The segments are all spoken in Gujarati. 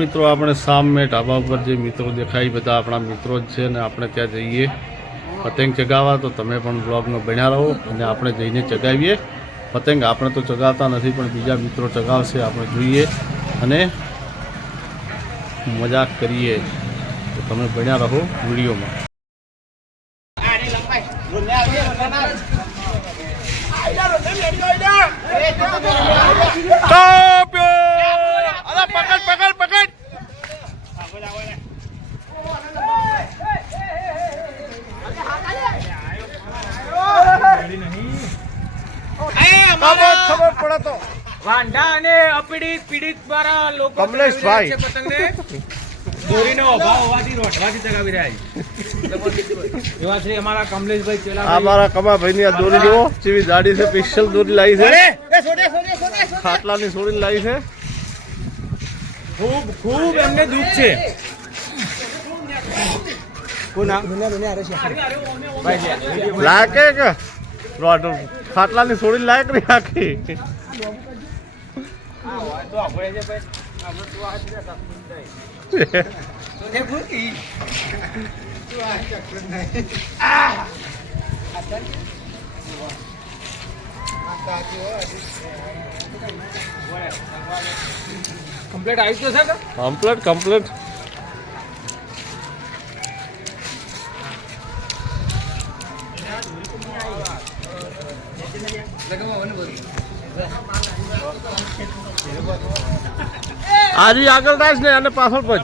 મિત્રો આપણે સામે ઢાબા ઉપર જે મિત્રો દેખાય બધા આપણા મિત્રો જ છે ને આપણે ત્યાં જઈએ પતંગ ચગાવવા. તો તમે પણ બ્લોગમાં બન્યા રહો અને આપણે જઈને ચગાવીએ પતંગ. આપણે તો ચગાવતા નથી પણ બીજા મિત્રો ચગાવશે, આપણે જોઈએ અને મજાક કરીએ. તો તમે બન્યા રહો વિડીયોમાં. ખબર પડે તો વાંઢા અને પીડિત દ્વારા લોકો કમલેશભાઈ પતંગને દોરીનો અભાવ હોવાથી રોટવાથી ચગાવી રહ્યા છે. એવા છે અમારા કમલેશભાઈ ચેલા. આ મારા કમાભાઈ ની આ દોરી જુઓ જેવી જાડી છે, સ્પેશિયલ દોરી લાવી છે, ખાટલાની સોડી લાવી છે. ખૂબ એમને દુઃખ છે. લાગે કે ખાટલાની સોડી લાયક નહીં આખી. કમ્પ્લીટ આવી તો છે. કમ્પ્લીટ આજે આગળ રાશ ને અને પાછળ પજ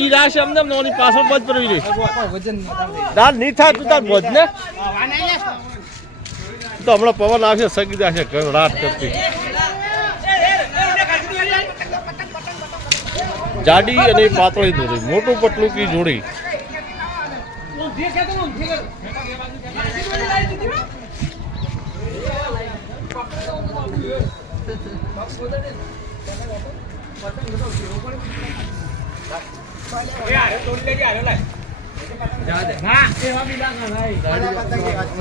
ઈ રાશ અમને નોની પાછળ પજ પરવી રહી દાલ નહીં થાય તું તાર પજ ને તો હમણાં પવન આવશે સગી જશે રાત કરતી. જાડી અને પાતળી દોરી, મોટું પટલું કી જોડી.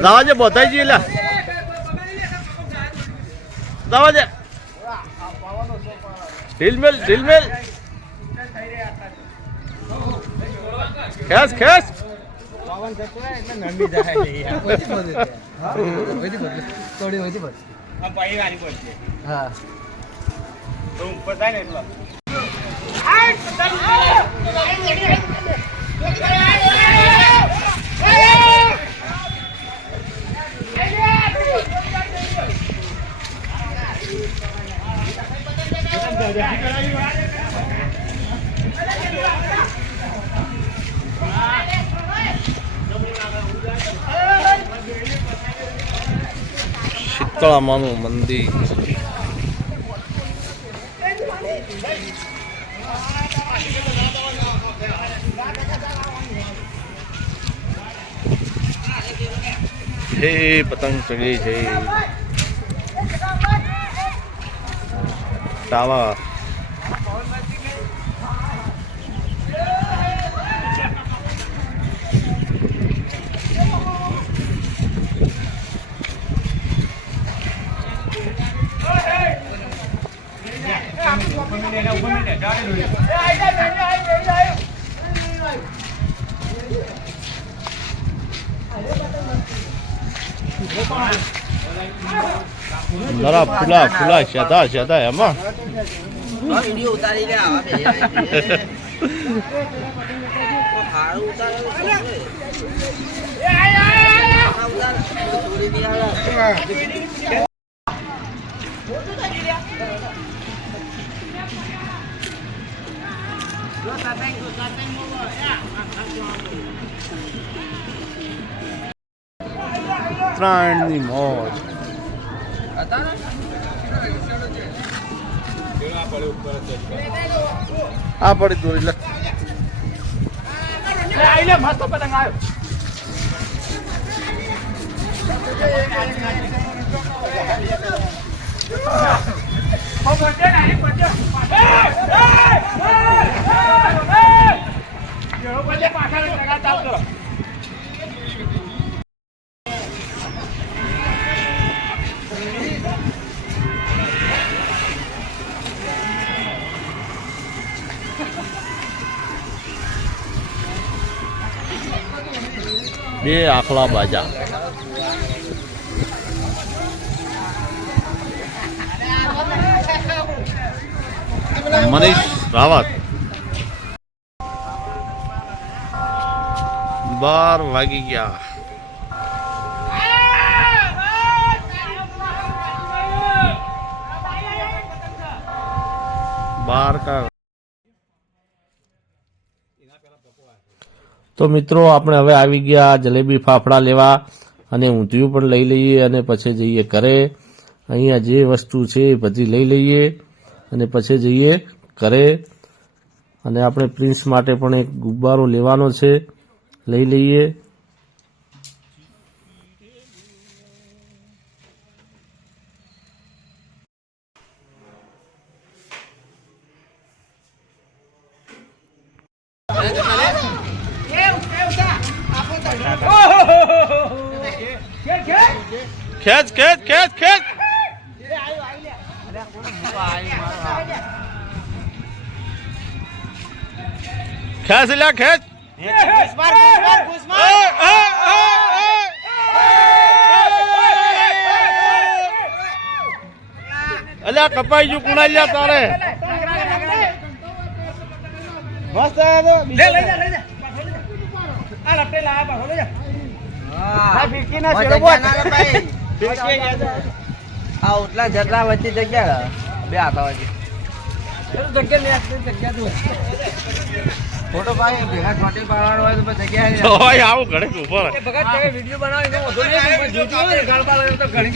દાવાજે બધાઈ જઈએ દાવાજે ઢીલમેલ ખેસ શીતળા માનું મંદિર. હે પતંગ ચગી છે ટાવા. જરા ફૂલા શેતા એમાં વિડિયો ઉતારી લે આવા બે ખાડું ઉતારો ઉત્તરાયણની મોજ. આ પડી દોરી લખ મસ્ત પતંગ આવ્યો. 2 આખલા બાજા. મનીષ રાવત. 12 વાગી ગયા. તો મિત્રો આપણે હવે આવી ગયા જલેબી ફાફડા લેવા અને ઊંધિયું પણ લઈ લઈએ અને પછી જઈએ ઘરે. અહીંયા જે વસ્તુ છે એ બધી લઈ લઈએ અને પછી જઈએ ઘરે. અને આપણે પ્રિન્સ માટે પણ એક ગુબ્બારો લેવાનો છે, લઈ લઈએ. ખેંચ ખેંચ ખેંચ ખેંચ ખેંચ લ્યા ખેંચ. અલ્યા કપાઈ ગયું કુણાઈ લ્યા તારે. ઉટલા જેટલા વચ્ચે જગ્યા બે હાથા વચ્ચે ફોટો પાડી ભેગા ચોટી પાડવાનો હોય તો જગ્યા આવું ઘડે ઉપર વિડીયો બનાવી ઘણી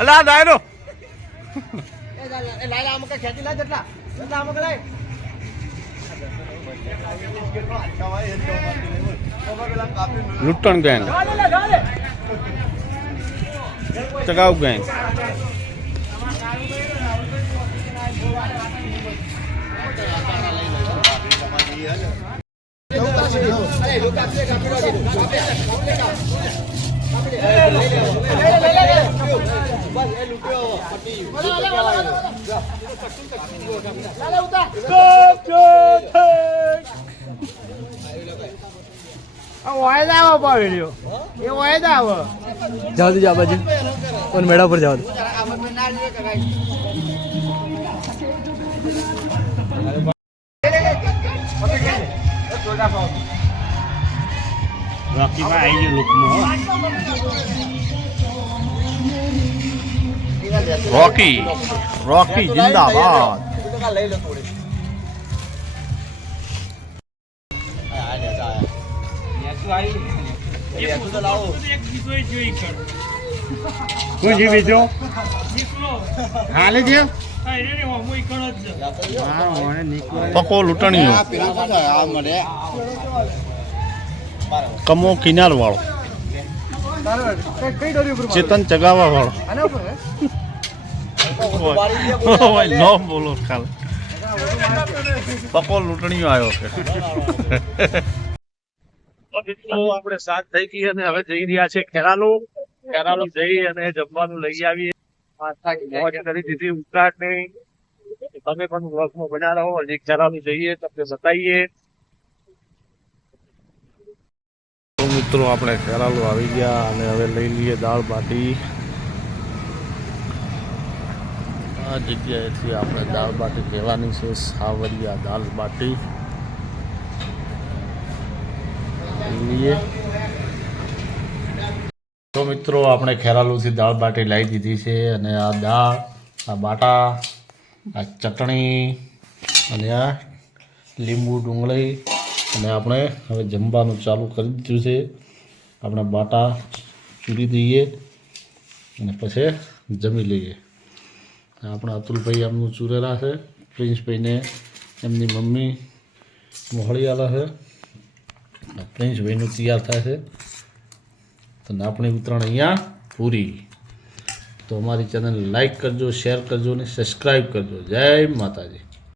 અલા દાયરો લૂંટણ ગેંગ, ચગાઉ ગેંગ. જાઓ જા બાજુ કોણ મેળા પર જાઓ. રોકી રોકી જિંદાબાદ. કોણ છે બીજો હાલે છે પકો લૂંટણીઓ કમો કિનાર વાળો ચેતન ચગાવા વાળો ન બોલો ખાલી પકો લૂંટણીઓ આવ્યો છે. આપણે સાત થઈ ગઈ અને હવે જઈ રહ્યા છે ખેરાલુ. ખેરાલુ જઈ અને જમવાનું લઈ આવીએ. મોજ કરી દીધી ઉત્તરાયણ ની. તમે પણ વ્લોગમાં બન્યા રહો. હજી ખેરાલુ જઈએ તમને બતાવીએ. તો મિત્રો આપણે ખેરાલુ આવી ગયા અને હવે લઈ લઈએ દાળ બાટી. આ જગ્યાએથી આપણે દાળ બાટી લેવાની છે. સાવરિયા દાળ બાટી લઈએ. તો મિત્રો આપણે ખેરાલુથી દાળ બાટી લાવી દીધી છે અને આ દાળ, આ બાટા, આ ચટણી અને આ લીંબુ ડુંગળી અને આપણે હવે જમવાનું ચાલુ કરી દીધું છે. આપણે બાટા ચૂરી દઈએ અને પછી જમી લઈએ. આપણા અતુલભાઈ એમનું ચૂરેલા છે, પ્રિન્સભાઈને એમની મમ્મી મોહળી આલા છે, પ્રિન્સભાઈનું તૈયાર થાય છે. તો આપણી ઉત્તરાયણ અહીંયા પૂરી. તો અમારી ચેનલ લાઈક કરજો, શેર કરજો અને સબસ્ક્રાઈબ કરજો. જય માતાજી.